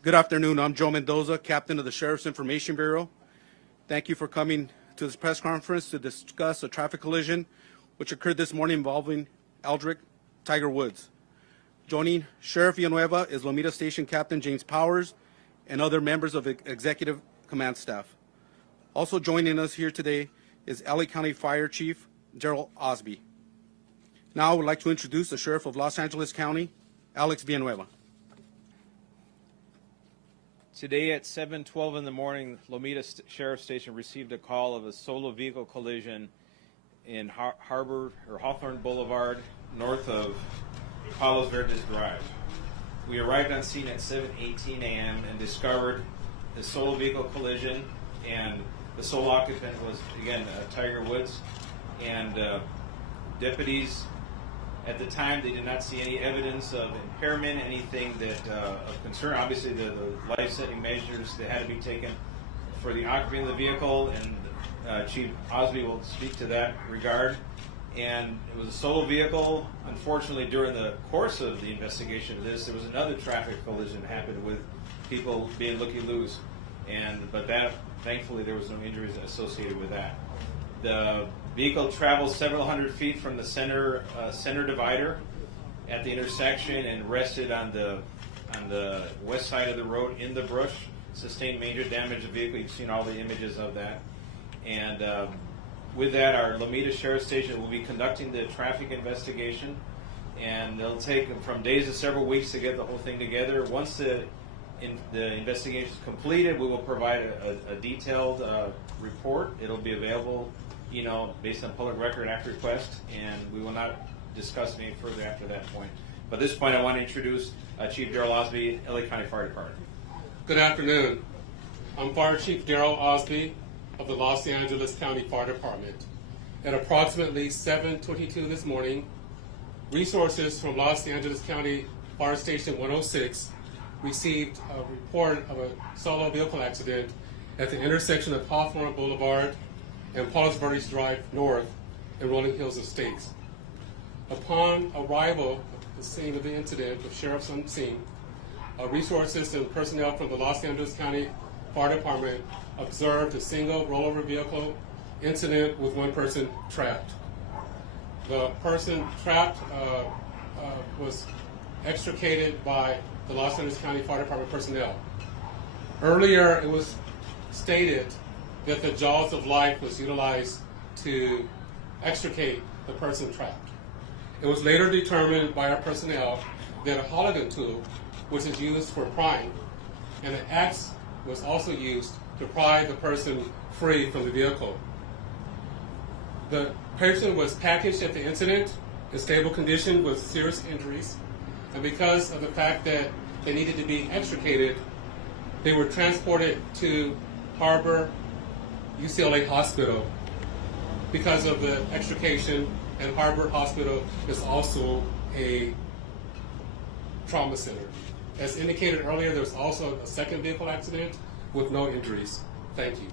Good afternoon. I'm Joe Mendoza, Captain of the Sheriff's Information Bureau. Thank you for coming to this press conference to discuss a traffic collision which occurred this morning involving Eldrick Tiger Woods. Joining Sheriff Villanueva is Lomita Station Captain James Powers and other members of the Executive Command staff. Also joining us here today is LA County Fire Chief Daryl Osby. Now I would like to introduce the Sheriff of Los Angeles County, Alex Villanueva. Today at 7:12 in the morning, Lomita Sheriff Station received a call of a solo vehicle collision in Harbor or Hawthorne Boulevard, north of Palos Verdes Drive. We arrived on scene at 7:18 a.m. and discovered the solo vehicle collision, and the sole occupant was, again, Tiger Woods. And deputies, at the time, they did not see any evidence of impairment, anything that of concern. Obviously, the life-saving measures that had to be taken for the occupant of the vehicle, and Chief Osby will speak to that regard. And it was a solo vehicle. Unfortunately, during the course of the investigation of this, there was another traffic collision that happened with people being looky-loos. But that, thankfully, there was no injuries associated with that. The vehicle traveled several hundred feet from the center divider at the intersection and rested on the west side of the road in the brush. Sustained major damage to the vehicle. You've seen all the images of that. And with that, our Lomita Sheriff Station will be conducting the traffic investigation, and it'll take from days to several weeks to get the whole thing together. Once the investigation is completed, we will provide a detailed report. It'll be available, based on public record after request, and we will not discuss any further after that point. But at this point, I want to introduce Chief Daryl Osby, LA County Fire Department. Good afternoon. I'm Fire Chief Daryl Osby of the Los Angeles County Fire Department. At approximately 7:22 this morning, resources from Los Angeles County Fire Station 106 received a report of a solo vehicle accident at the intersection of Hawthorne Boulevard and Palos Verdes Drive North in Rolling Hills Estates. Upon arrival at the scene of the incident, with sheriffs on scene, resources and personnel from the Los Angeles County Fire Department observed a single rollover vehicle incident with one person trapped. The person trapped was extricated by the Los Angeles County Fire Department personnel. Earlier, it was stated that the jaws of life was utilized to extricate the person trapped. It was later determined by our personnel that a Halligan tool, which is used for prying, and an axe was also used to pry the person free from the vehicle. The person was packaged at the incident in stable condition with serious injuries, and because of the fact that they needed to be extricated, they were transported to Harbor UCLA Hospital. Because of the extrication, and Harbor Hospital is also a trauma center. As indicated earlier, there was also a second vehicle accident with no injuries. Thank you.